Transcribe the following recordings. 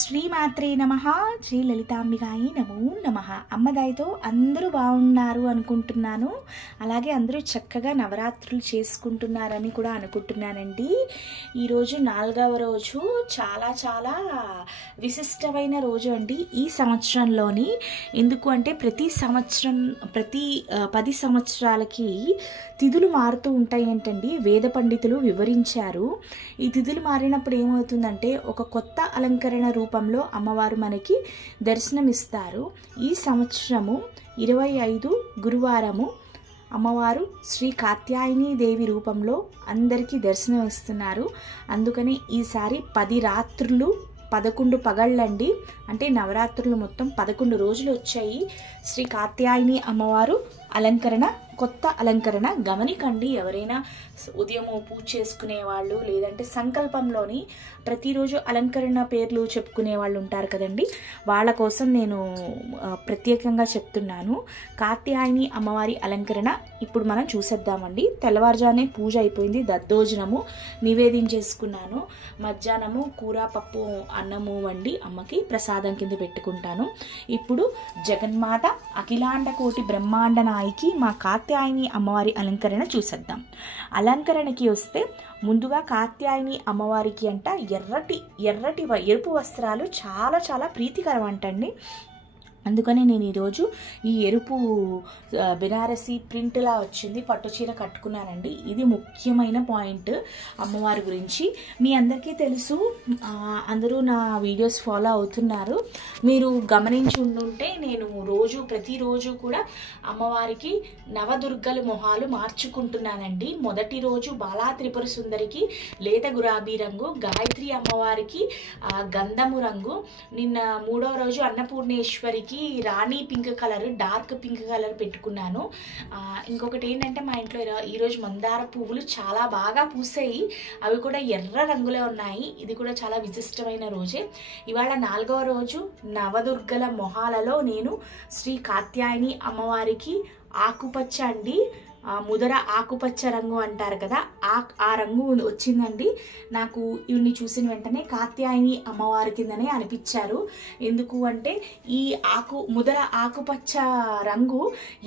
శ్రీమాత్రే నమః. శ్రీ లలితాంబికాయి నమో నమః. అమ్మదాయితో అందరూ బాగున్నారు అనుకుంటున్నాను. అలాగే అందరూ చక్కగా నవరాత్రులు చేసుకుంటున్నారని కూడా అనుకుంటున్నానండి. ఈరోజు 4వ రోజు, చాలా విశిష్టమైన రోజు అండి ఈ సంవత్సరంలోని. ఎందుకు అంటే ప్రతి 10 సంవత్సరాలకి తిథులు మారుతూ ఉంటాయి ఏంటండి, వేద పండితులు వివరించారు. ఈ తిథులు మారినప్పుడు ఏమవుతుందంటే ఒక కొత్త అలంకరణ రూపంలో అమ్మవారు మనకి దర్శనమిస్తారు. ఈ సంవత్సరము 25 గురువారము అమ్మవారు శ్రీ కాత్యాయని దేవి రూపంలో అందరికీ దర్శనం ఇస్తున్నారు. అందుకని ఈసారి 10 రాత్రులు 11 పగళ్ళండి. అంటే నవరాత్రులు మొత్తం 11 రోజులు వచ్చాయి. శ్రీ కాత్యాయని అమ్మవారు అలంకరణ, కొత్త అలంకరణ గమనికండి. ఎవరైనా ఉదయము పూజ చేసుకునే వాళ్ళు, లేదంటే సంకల్పంలోని ప్రతిరోజు అలంకరణ పేర్లు చెప్పుకునే వాళ్ళు ఉంటారు కదండి, వాళ్ళ కోసం నేను ప్రత్యేకంగా చెప్తున్నాను. కాత్యాయని అమ్మవారి అలంకరణ ఇప్పుడు మనం చూసేద్దామండి. తెల్లవారుజానే పూజ అయిపోయింది, దద్దోజనము నివేదించేసుకున్నాను. మధ్యాహ్నము కూర, పప్పు, అన్నము వండి అమ్మకి ప్రసాదం కింద పెట్టుకుంటాను. ఇప్పుడు జగన్మాత అఖిలాండ కోటి బ్రహ్మాండ నాయకి మా కాత్యాయని అమ్మవారి అలంకరణ చూసేద్దాం. అలంకరణకి వస్తే ముందుగా కాత్యాయని అమ్మవారికి అంట ఎరుపు వస్త్రాలు చాలా ప్రీతికరం అంటండి. అందుకని నేను ఈరోజు ఈ ఎరుపు బెనారసీ ప్రింట్లా వచ్చింది పట్టు చీర కట్టుకున్నానండి. ఇది ముఖ్యమైన పాయింట్ అమ్మవారి గురించి. మీ అందరికీ తెలుసు, అందరూ నా వీడియోస్ ఫాలో అవుతున్నారు. మీరు గమనించి ఉండుంటే నేను ప్రతిరోజు కూడా అమ్మవారికి నవదుర్గల మొహాలు మార్చుకుంటున్నానండి. మొదటి రోజు బాలా త్రిపుర సుందరికి లేత గులాబీ రంగు, గాయత్రి అమ్మవారికి గంధము రంగు, నిన్న 3వ రోజు అన్నపూర్ణేశ్వరికి rani pink colour, dark pink colour పెట్టుకున్నాను. ఇంకొకటి ఏంటంటే మా ఇంట్లో ఈరోజు మందార పువ్వులు చాలా బాగా పూసాయి. అవి కూడా ఎర్ర రంగులో ఉన్నాయి. ఇది కూడా చాలా విశిష్టమైన రోజే. ఇవాళ 4వ రోజు నవదుర్గల మొహాలలో నేను శ్రీ కాత్యాయని అమ్మవారికి ఆకుపచ్చ అండి, ముదర ఆకుపచ్చ రంగు అంటారు కదా, ఆ రంగు వచ్చిందండి. నాకు ఇవన్నీ చూసిన వెంటనే కాత్యాయని అమ్మవారి కిందనే అనిపించారు. ఎందుకు అంటే ఈ ముదర ఆకుపచ్చ రంగు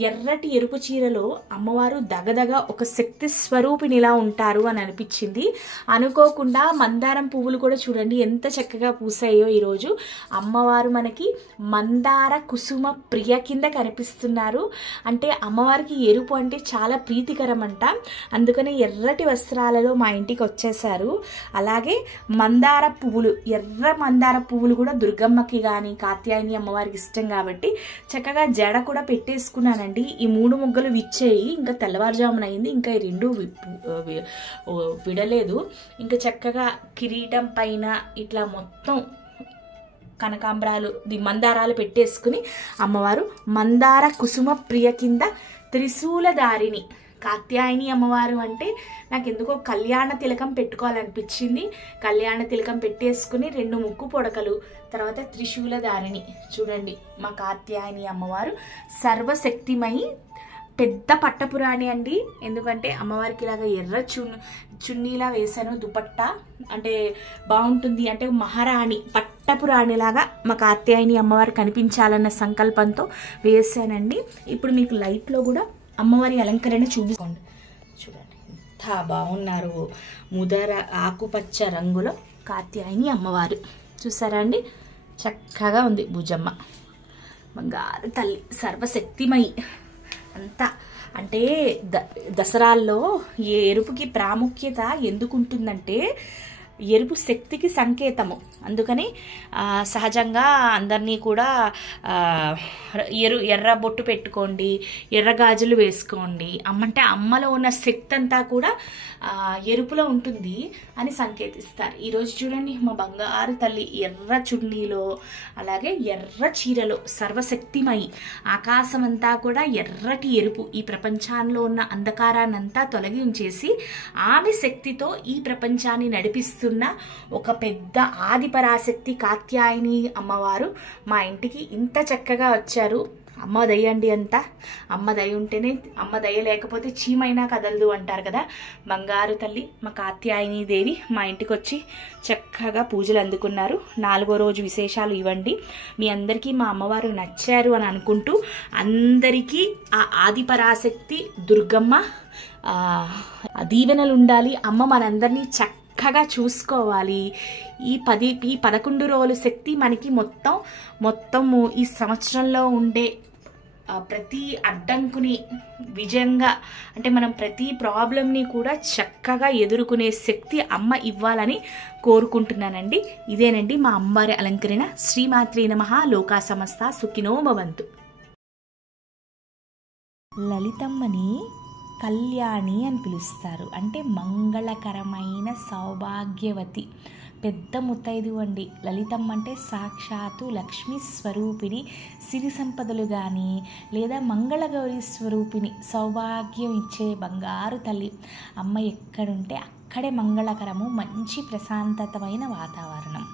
ఎర్రటి ఎరుపు చీరలో అమ్మవారు దగదగ ఒక శక్తి స్వరూపినిలా ఉంటారు అని అనిపించింది. అనుకోకుండా మందారం పువ్వులు కూడా చూడండి ఎంత చక్కగా పూసాయో. ఈరోజు అమ్మవారు మనకి మందార కుసుమ ప్రియ కింద కనిపిస్తున్నారు. అంటే అమ్మవారికి ఎరుపు అంటే చాలా ప్రీతికరం అంట. అందుకని ఎర్రటి వస్త్రాలలో మా ఇంటికి వచ్చేసారు. అలాగే మందార పువ్వులు, ఎర్ర మందార పువ్వులు కూడా దుర్గమ్మకి కానీ కాత్యాయని అమ్మవారికి ఇష్టం కాబట్టి చక్కగా జడ కూడా పెట్టేసుకున్నానండి. ఈ 3 ముగ్గలు విచ్చేయి, ఇంకా తెల్లవారుజామున అయింది, ఇంకా ఈ 2 విడలేదు. ఇంకా చక్కగా కిరీటం పైన ఇట్లా మొత్తం కనకాంబరాలు, మందారాలు పెట్టేసుకుని అమ్మవారు మందార కుసుమ ప్రియ కింద త్రిశూలధారిణి కాత్యాయని అమ్మవారు అంటే నాకు ఎందుకో కళ్యాణ తిలకం పెట్టుకోవాలనిపించింది. కళ్యాణ తిలకం పెట్టేసుకుని 2 ముక్కు పొడకలు, తర్వాత త్రిశూలధారిణి. చూడండి మా కాత్యాయని అమ్మవారు సర్వశక్తిమయి, పెద్ద పట్టపురాణి అండి. ఎందుకంటే అమ్మవారికి ఇలాగ ఎర్ర చున్నీలా వేసాను, దుపట్టా అంటే బాగుంటుంది, అంటే మహారాణి పట్టపురాణిలాగా మా కాత్యాయని అమ్మవారు కనిపించాలన్న సంకల్పంతో వేసానండి. ఇప్పుడు మీకు లైట్లో కూడా అమ్మవారి అలంకరణ చూపించుకోండి. చూడండి ఎంత బాగున్నారు. ముదర ఆకుపచ్చ రంగులో కాత్యాయని అమ్మవారు చూసారా అండి, చక్కగా ఉంది. భుజమ్మ బంగారు తల్లి, సర్వశక్తిమయి అంతా. అంటే దసరాల్లో ఈ ఎరుపుకి ప్రాముఖ్యత ఎందుకుంటుందంటే ఎరుపు శక్తికి సంకేతము. అందుకని సహజంగా అందరినీ కూడా ఎర్ర బొట్టు పెట్టుకోండి, ఎర్ర గాజులు వేసుకోండి, అంటే అమ్మలో ఉన్న శక్తి అంతా కూడా ఎరుపులో ఉంటుంది అని సంకేతిస్తారు. ఈరోజు చూడండి మా బంగారు తల్లి ఎర్ర చున్నీలో, అలాగే ఎర్ర చీరలో, సర్వశక్తిమయి, ఆకాశం అంతా కూడా ఎర్రటి ఎరుపు. ఈ ప్రపంచంలో ఉన్న అంధకారాన్నంతా తొలగించేసి ఆమె శక్తితో ఈ ప్రపంచాన్ని నడిపిస్తున్న ఒక పెద్ద ఆదిపరాశక్తి కాత్యాయని అమ్మవారు మా ఇంటికి ఇంత చక్కగా వచ్చారు. అమ్మ దయ అండి అంతా. అమ్మ దయ ఉంటేనే, అమ్మ దయ లేకపోతే చీమైనా కదలదు అంటారు కదా. బంగారు తల్లి మా కాత్యాయని దేవి మా ఇంటికి వచ్చి చక్కగా పూజలు అందుకున్నారు. 4వ రోజు విశేషాలు ఇవ్వండి. మీ అందరికీ మా అమ్మవారు నచ్చారు అని అనుకుంటూ అందరికీ ఆ ఆదిపరాశక్తి దుర్గమ్మ దీవెనలు ఉండాలి. అమ్మ మనందరినీ చక్కగా చూసుకోవాలి. ఈ 11 రోజుల శక్తి మనకి మొత్తము ఈ సంవత్సరంలో ఉండే ప్రతి అడ్డంకుని విజయంగా, అంటే మనం ప్రతి ప్రాబ్లంని కూడా చక్కగా ఎదుర్కొనే శక్తి అమ్మ ఇవ్వాలని కోరుకుంటున్నానండి. ఇదేనండి మా అమ్మవారి అలంకరణ. శ్రీమాత్రే నమః. లోకా సమస్త సుఖినో భవంతు. లలితమ్మని కళ్యాణి అని పిలుస్తారు. అంటే మంగళకరమైన సౌభాగ్యవతి, పెద్ద ముత్తైదు అండి. లలితమ్మ అంటే సాక్షాత్తు లక్ష్మీ స్వరూపిణి. సిరి సంపదలు కానీ లేదా మంగళగౌరి స్వరూపిణి, సౌభాగ్యం ఇచ్చే బంగారు తల్లి. అమ్మ ఎక్కడుంటే అక్కడే మంగళకరము, మంచి ప్రశాంతతమైన వాతావరణం.